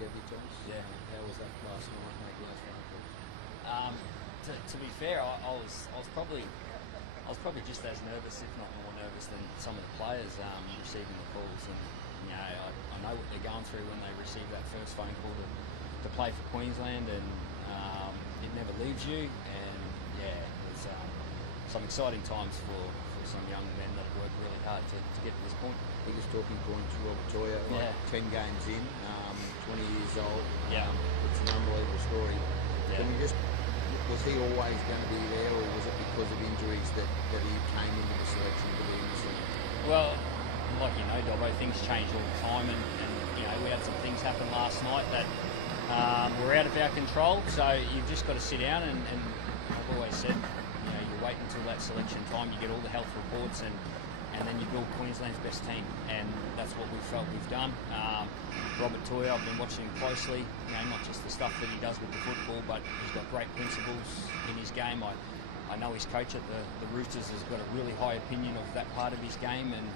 debutants. Yeah. How was that last night? Making those phone calls? To be fair, I was probably just as nervous, if not more nervous, than some of the players receiving the calls. And I know what they're going through when they receive that first phone call to play for Queensland, and it never leaves you. And it's some exciting times for some young men that have worked really hard to get to this point. Biggest talking point to Robert Toya, 10 games in, 20 years old. Yeah. It's an unbelievable story. Yeah. Can we was he always going to be there, or was it because of injuries that he came into the selection to be in the selection? Well, like you know, Dobbo, things change all the time, and we had some things happen last night that were out of our control. So you've just got to sit down, and I've always said, you wait until that selection time, you get all the health reports, and then you build Queensland's best team, and that's what we felt we've done. Robert Toya, I've been watching him closely, not just the stuff that he does with the football, but he's got great principles in his game. I know his coach at the Roosters has got a really high opinion of that part of his game, and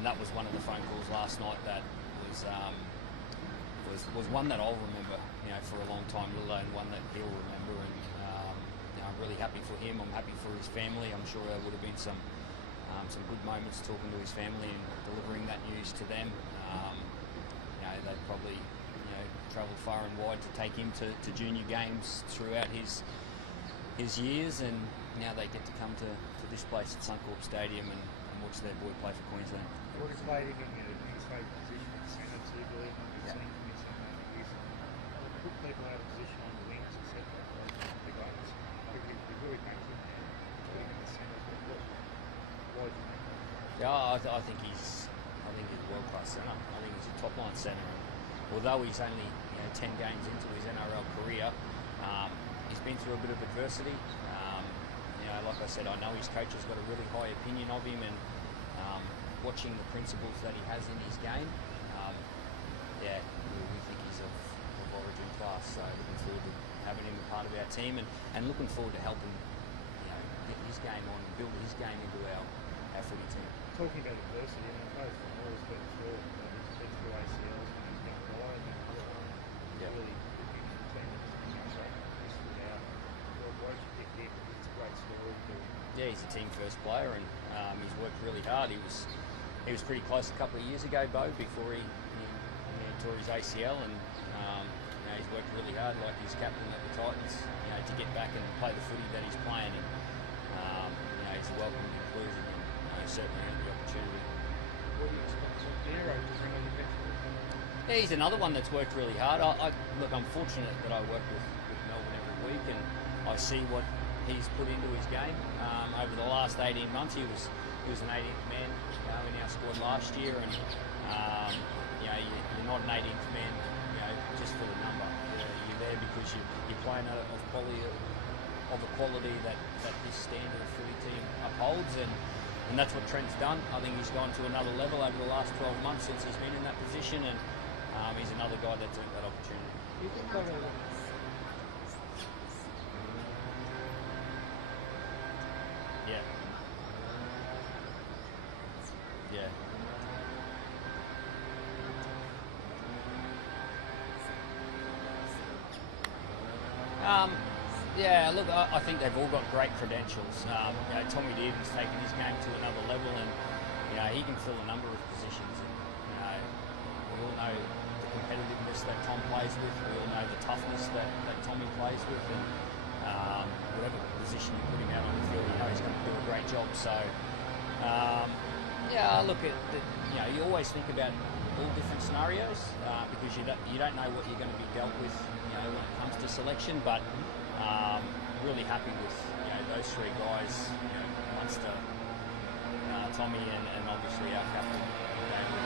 that was one of the phone calls last night that was one that I'll remember, for a long time, let alone one that he'll remember. And I'm really happy for him. I'm happy for his family. I'm sure there would have been some good moments talking to his family and delivering that news to them. They probably travelled far and wide to take him to junior games throughout his years, and now they get to come to this place at Suncorp Stadium and watch their boy play for Queensland. What has made him in an administrative position at centre too, believe me? We've seen him in some years. Put people out of position on the wings, etc. The guys, we really thank him for him in the centre. Why do you think that? Yeah, I think he's a world-class centre. I think he's a top-line centre. And although he's only 10 games into his NRL career, he's been through a bit of adversity. Like I said, I know his coach has got a really high opinion of him, and watching the principles that he has in his game, we think he's of origin class. So looking forward to having him a part of our team, and looking forward to helping get his game on, build his game into our footy team. Talking about adversity, both from all has been through, he's been through ACLs, and he's been wired, and really good for the team. So he's stood out. Why did you pick him? It's a great story. Yeah, he's a team first player, and he's worked really hard. He was pretty close a couple of years ago, Bo, before he tore his ACL, and he's worked really hard, like his captain at the Titans, to get back and play the footy that he's playing. And he's a welcome inclusion, and certainly had the opportunity. What do you expect from Hero to bring on the bench? Yeah, he's another one that's worked really hard. Look, I'm fortunate that I work with Melbourne every week, and I see what he's put into his game. Over the last 18 months, he was an 18th man in our squad last year, and you're not an 18th man just for the number. You're there because you're playing of a quality that this standard of footy team upholds, and that's what Trent's done. I think he's gone to another level over the last 12 months since he's been in that position, and he's another guy that's earned that opportunity. Yeah. Yeah. Look, I think they've all got great credentials. Tommy Dearden's taken his game to another level, and he can fill a number of positions. And we all know the competitiveness that Tom plays with. We all know the toughness that Tommy plays with, and whatever position you put him out on the field, he's going to do a great job. So, you always think about all different scenarios because you don't know what you're going to be dealt with, when it comes to selection. But really happy with those three guys, Munster, Tommy, and obviously our captain, David.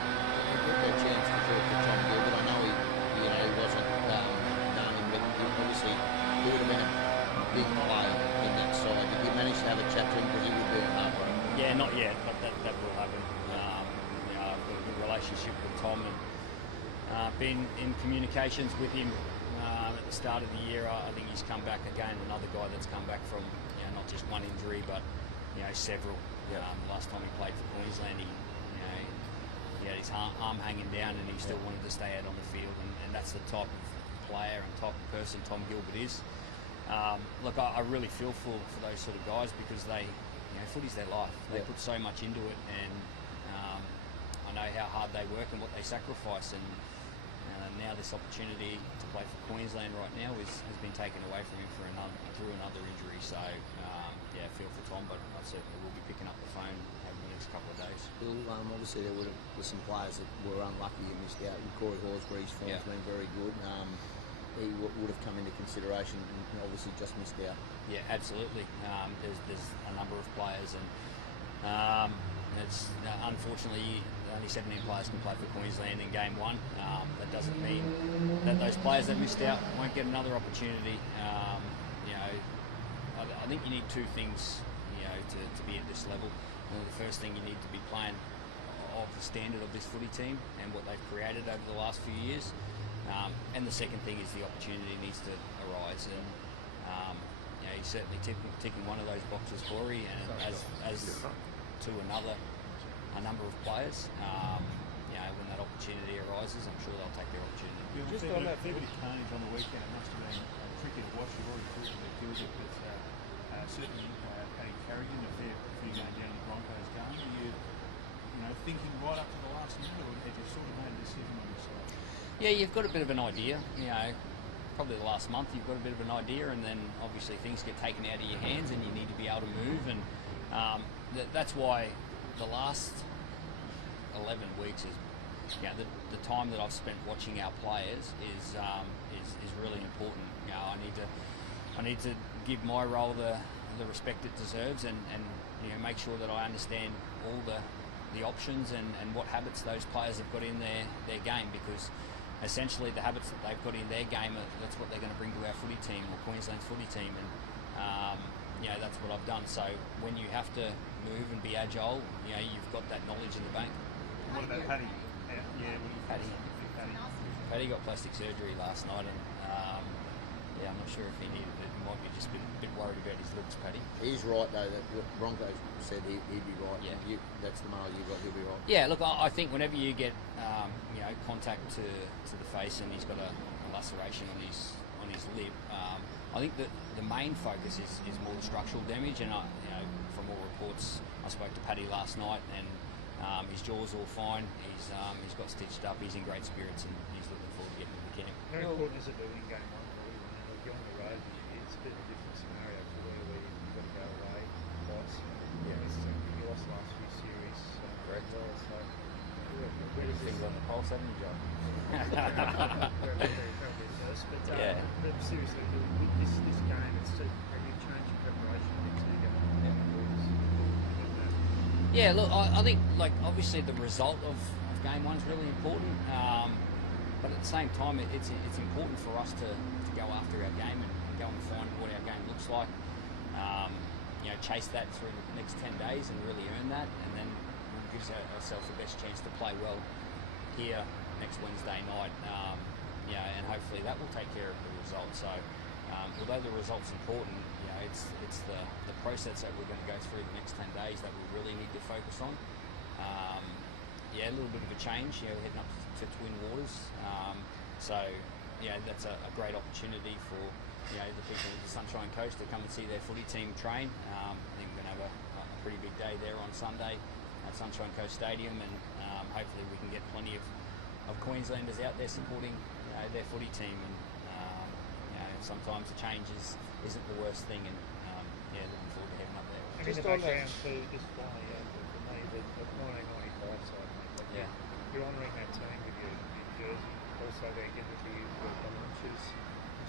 You got a chance to talk to Tom Gilbert. I know he wasn't known, but obviously he would have been a big player in that side. Did you manage to have a chat to him, because he would be a hard one? Yeah, not yet, but that will happen. I've got a good relationship with Tom, and been in communications with him at the start of the year. I think he's come back again, another guy that's come back from not just one injury, but several. Yeah. Last time he played for Queensland, he he had his arm hanging down, and he still wanted to stay out on the field, and that's the type of player and type of person Tom Gilbert is. Look, I really feel for those sort of guys, because footy's their life. They put so much into it, and I know how hard they work and what they sacrifice, and now this opportunity to play for Queensland right now has been taken away from him through another injury. So I feel for Tom, but I certainly will be picking up the phone over the next couple of days. Bill, obviously there were some players that were unlucky and missed out. Corey Horsbury's form's been very good. He would have come into consideration and obviously just missed out. Yeah, absolutely. There's a number of players, and it's unfortunately only 17 players can play for Queensland in game one. That doesn't mean that those players that missed out won't get another opportunity. I think you need two things, to be at this level. The first thing, you need to be playing of the standard of this footy team and what they've created over the last few years. And the second thing is the opportunity needs to arise, and he's certainly ticking one of those boxes, Corey, and as to a number of players. When that opportunity arises, I'm sure they'll take their opportunity. Just on that, fair bit of carnage on the weekend. It must have been tricky to watch. You've already talked about Gilbert, but certainly Paddy Carrigan, a fair few going down in the Broncos game. Are you thinking right up to the last minute, or had you sort of made a decision on yourself? Yeah, you've got a bit of an idea. Probably the last month you've got a bit of an idea, and then obviously things get taken out of your hands, and you need to be able to move. And that's why the last 11 weeks is, the time that I've spent watching our players is really important. I need to give my role the respect it deserves, and make sure that I understand all the options and what habits those players have got in their game, because essentially the habits that they've got in their game, that's what they're going to bring to our footy team, or Queensland's footy team, and that's what I've done. So when you have to move and be agile, you've got that knowledge in the bank. What about Paddy? Paddy got plastic surgery last night, and I'm not sure if he needed it. He might be just a bit worried about his lips, Paddy. He's right though. That the Broncos said he'd be right. Yeah. That's the mail you got. He'll be right. Yeah, look, I think whenever you get contact to the face, and he's got a laceration on his lip, I think that the main focus is more the structural damage. And from all reports, I spoke to Paddy last night, and his jaw's all fine. He's got stitched up. He's in great spirits, and he's looking forward to getting to the camp. How important is it to win game one? You're on the road this year. It's a bit of a different scenario to where you've got to go away twice. You lost the last few series. Correct. Well, so Where does things on the pulse, haven't you, John? very adverse. But seriously, this game, have you changed your preparation to go on the boards? Yeah, look, I think obviously the result of game one's really important, but at the same time it's important for us to go after our game and go and find what our game looks like. Chase that through the next 10 days and really earn that, and then it gives ourselves the best chance to play well here next Wednesday night. And hopefully that will take care of the result. So although the result's important, it's the process that we're going to go through the next 10 days that we really need to focus on. A little bit of a change, heading up to Twin Waters. That's a great opportunity for the people of the Sunshine Coast to come and see their footy team train. I think we're going to have a pretty big day there on Sunday at Sunshine Coast Stadium, and hopefully we can get plenty of Queenslanders out there supporting their footy team. And sometimes the change isn't the worst thing, and looking forward to heading up there. And in the background too, just finally, for me, the 1995 side, mate. You're honouring that team with your jersey. Also, they're getting to you for the launches.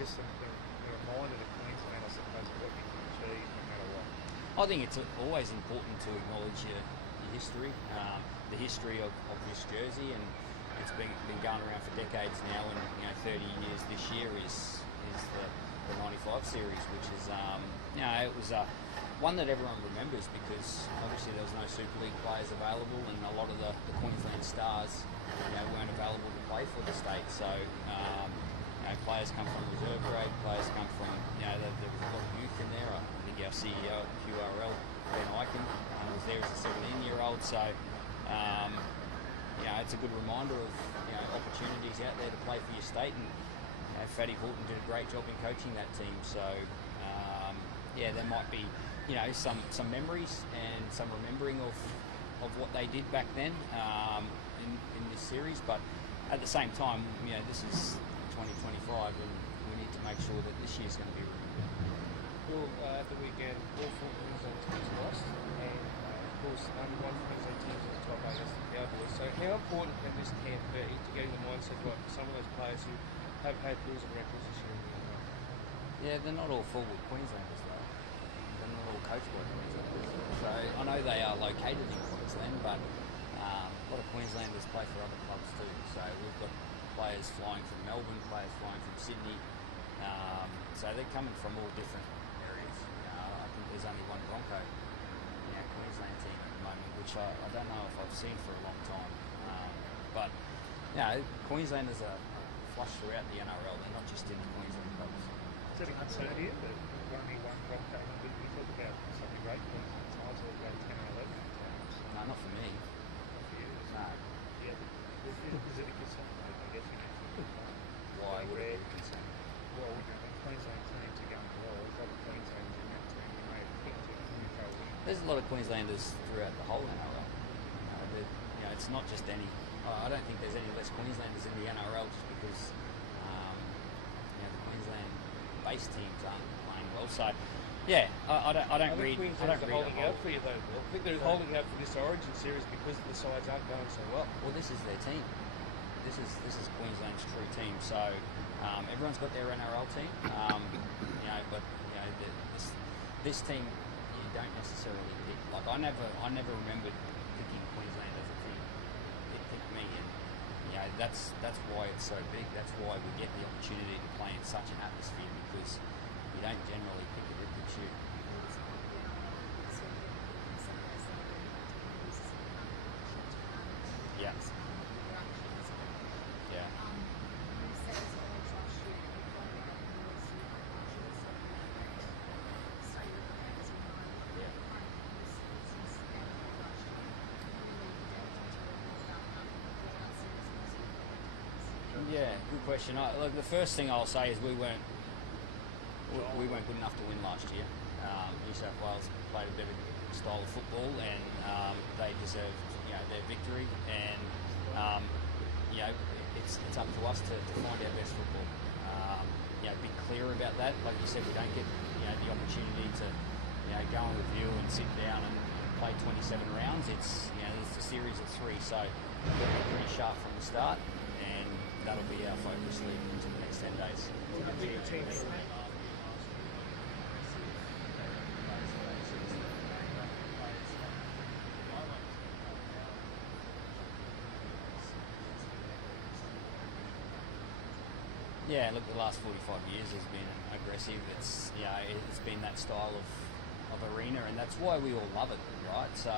Just a reminder to Queensland, I suppose, of what you can achieve no matter what. I think it's always important to acknowledge your history, the history of this jersey, and it's been going around for decades now, and 30 years this year is the 95 series, which is it was one that everyone remembers, because obviously there was no Super League players available, and a lot of the Queensland stars weren't available to play for the state. So players come from reserve grade, players come from there was a lot of youth in there. I think our CEO at QRL, Ben Eichen, was there as a 17-year-old. So it's a good reminder of opportunities out there to play for your state, and Fatty Horton did a great job in coaching that team. So there might be some memories and some remembering of what they did back then in this series, but at the same time, this is 2025, and we need to make sure that this year's going to be remembered. Well, at the weekend, all four Queensland teams lost, and of course, number one Queensland teams in the top eight is the Cowboys. So, how important can this camp be to getting the mindset right for some of those players who have had losing records this year in the NRL? Yeah, they're not all forward Queenslanders though. They're not all coached by Queenslanders. So I know they are located in Queensland, but a lot of Queenslanders play for other clubs too. So we've got players flying from Melbourne, players flying from Sydney. So they're coming from all different areas. I think there's only one Bronco Queensland team at the moment, which I don't know if I've seen for a long time. But Queenslanders are flush throughout the NRL. They're not just in the Queensland clubs. Is it a concern here that only one drop came in? But we talk about some of the great Queensland sides that have got 10 or 11 times. No, not for me. No. Yeah. Is it a concern? I guess you can. Why would it be a concern? Well, when Queensland teams are going well, there's other Queenslanders in that team who may think to Newcastle win. There's a lot of Queenslanders throughout the whole NRL. It's not just any. I don't think there's any less Queenslanders in the NRL just because the Queensland-based teams aren't playing well. So, I don't read. Queensland's are holding out for you though. I think they're holding out for this Origin series because the sides aren't going so well. Well, this is their team. This is Queensland's true team. So everyone's got their NRL team, but this team you don't necessarily pick. Like I never remembered picking Queensland as a team. It picked me, and that's why it's so big. That's why we get the opportunity to play in such an atmosphere, because you don't generally pick a rip and shoot. Yeah. Yeah. Yeah, good question. Look, the first thing I'll say is we weren't good enough to win last year. New South Wales played a better style of football, and they deserved their victory. And it's up to us to find our best football. Be clear about that. Like you said, we don't get the opportunity to go and review and sit down and play 27 rounds. It's a series of 3, so we'll be pretty sharp from the start, and that'll be our focus leading into the next 10 days. Yeah, look, the last 45 years has been aggressive. It's been that style of arena, and that's why we all love it, right? So,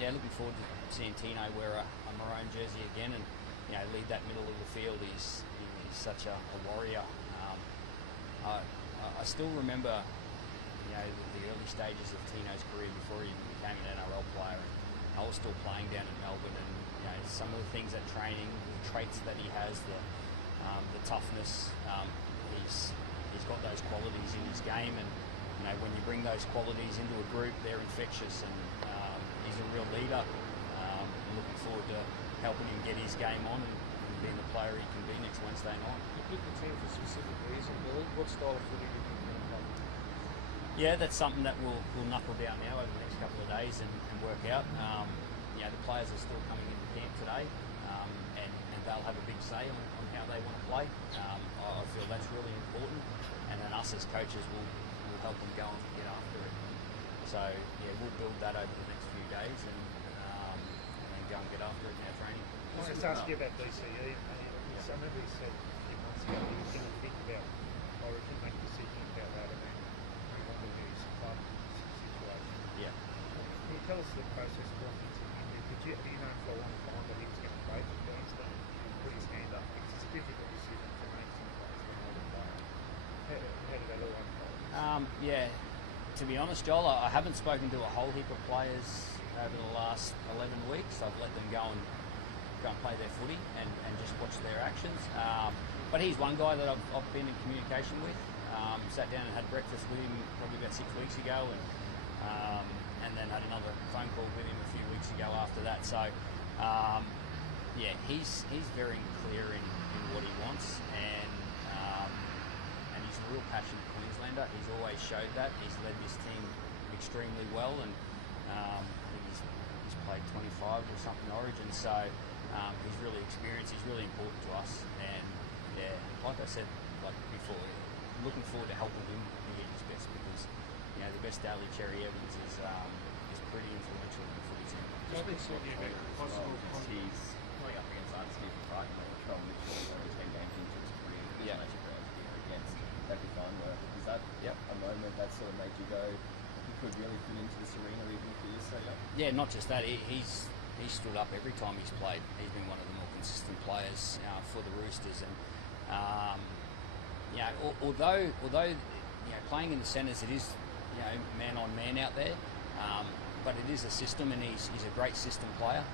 looking forward to seeing Tino wear a Maroon jersey again, and lead that middle of the field. He's such a warrior. I still remember the early stages of Tino's career before he became an NRL player. And I was still playing down in Melbourne, and some of the things at training, the traits that he has, the toughness. He's got those qualities in his game, and when you bring those qualities into a group, they're infectious, and he's a real leader. I'm looking forward to helping him get his game on and being the player he can be next Wednesday night. You picked the team for a specific reason, Billy. What style of footy do you think you're going to play? Yeah, that's something that we'll knuckle down now over the next couple of days and work out. The players are still coming into camp today, and they'll have a big say on how they want to play. I feel that's really important, and then us as coaches will help them go and get after it. So we'll build that over the next few days and go and get after it in our training. I was just asking you about DCE. I remember he said a few months ago he was going to think about Origin, make a decision about that, and then he wanted to use club situation. Yeah. Can you tell us the process going into him? Did you know for a long time that he was going to play for Queensland? Put his hand up. It's a difficult decision to make sometimes when you're a player. How did that all unfold? To be honest, Joel, I haven't spoken to a whole heap of players over the last 11 weeks. I've let them go and go and play their footy and just watch their actions. But he's one guy that I've been in communication with. Sat down and had breakfast with him probably about 6 weeks ago, and then had another phone call with him a few weeks ago after that. So yeah, he's very clear in what he wants, and he's a real passionate Queenslander. He's always showed that. He's led this team extremely well, and he's played 25 or something Origin, so he's really experienced. He's really important to us, and yeah, like I said like before, looking forward to helping him get his best, because the best daily Cherry Evans is pretty influential in the footy team. Just been talking about possible He's going up against Steve Crichton or Tron Mitchell, only 10 games into his career. Yeah. Match against that'd be fun work. Is that a moment that sort of made you go, he could really fit into this arena even if he is so young? Yeah, not just that. He's stood up every time he's played. He's been one of the more consistent players for the Roosters, and although playing in the centres, it is man on man out there, but it is a system, and he's a great system player.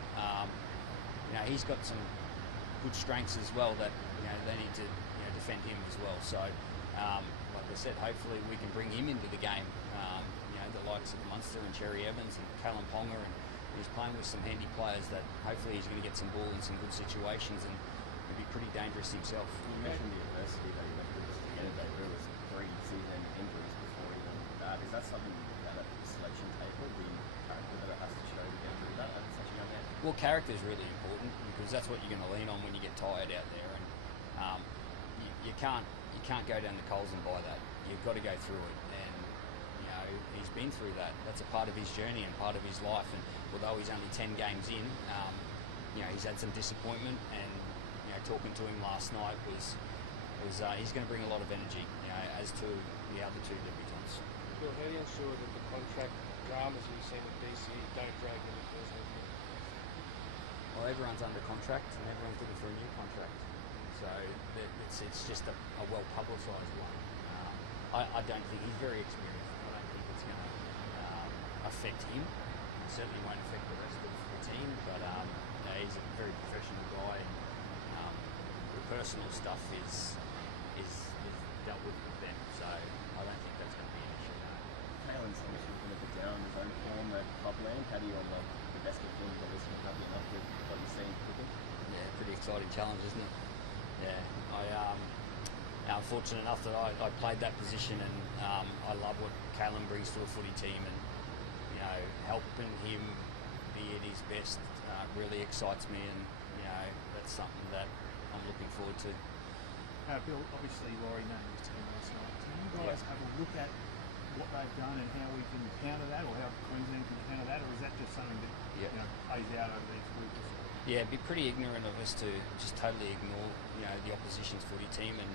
He's got some good strengths as well that they need to defend him as well. So like I said, hopefully we can bring him into the game. The likes of Munster and Cherry Evans and Callum Ponga, and he's playing with some handy players that hopefully he's going to get some ball in some good situations and he'll be pretty dangerous himself. You mentioned the adversity that he went through just to get it. There was 3 season injuries before even that. Is that something you look at the selection table, the character that it has to show to get through that at such a young age? Well, character is really important, because that's what you're going to lean on when you get tired out there, and you can't go down the coals and buy that. You've got to go through it, and he's been through that. That's a part of his journey and part of his life. And although he's only 10 games in, he's had some disappointment, and talking to him last night was he's going to bring a lot of energy, as to the other 2 debutants. Bill, how do you ensure that the contract dramas you've seen with DCE don't drag into Queensland? Well, everyone's under contract and everyone's looking for a new contract, so it's just a well publicised one. I don't think he's very experienced. I don't think it's going to affect him. It certainly won't affect the rest of the team, but he's a very professional guy, and the personal stuff is dealt with them, so I don't think that's going to be an issue. Kalen's obviously been a bit down in his own form at Clubland. How do you unlock the best of him, but also happy enough with what you've seen cooking? Yeah, pretty exciting challenge, isn't it? Yeah, I'm fortunate enough that I played that position, and I love what Kalen brings to a footy team, and helping him be at his best really excites me, and that's something that I'm looking forward to. Bill, obviously Laurie named his team last night. Can you guys have a look at what they've done and how we can counter that, or how Queensland can counter that, or is that just something that plays out over these weeks? Yeah, it'd be pretty ignorant of us to just totally ignore the opposition's footy team, and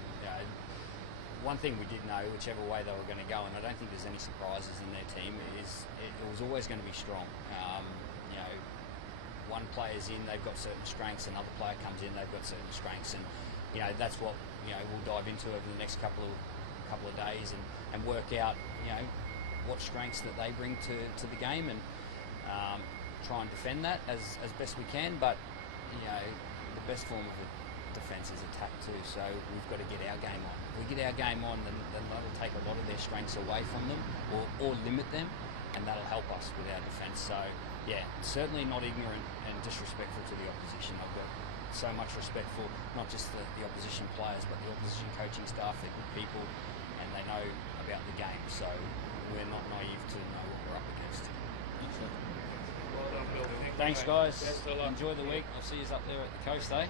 one thing we did know, whichever way they were going to go, and I don't think there's any surprises in their team, is it was always going to be strong. One player's in, they've got certain strengths, another player comes in, they've got certain strengths, and that's what we'll dive into over the next couple of days, and work out what strengths that they bring to the game, and try and defend that as best we can. But the best form of defence is attack too, so we've got to get our game on. If we get our game on, then that'll take a lot of their strengths away from them, or limit them, and that'll help us with our defence. So yeah, certainly not ignorant and disrespectful to the opposition. I've got so much respect for not just the opposition players, but the opposition coaching staff. They're good people, and they know about the game, so we're not naive to know what we're up against. Well done, Bill. Thanks, guys. Best of luck. Enjoy the week. I'll see you up there at the coast, eh?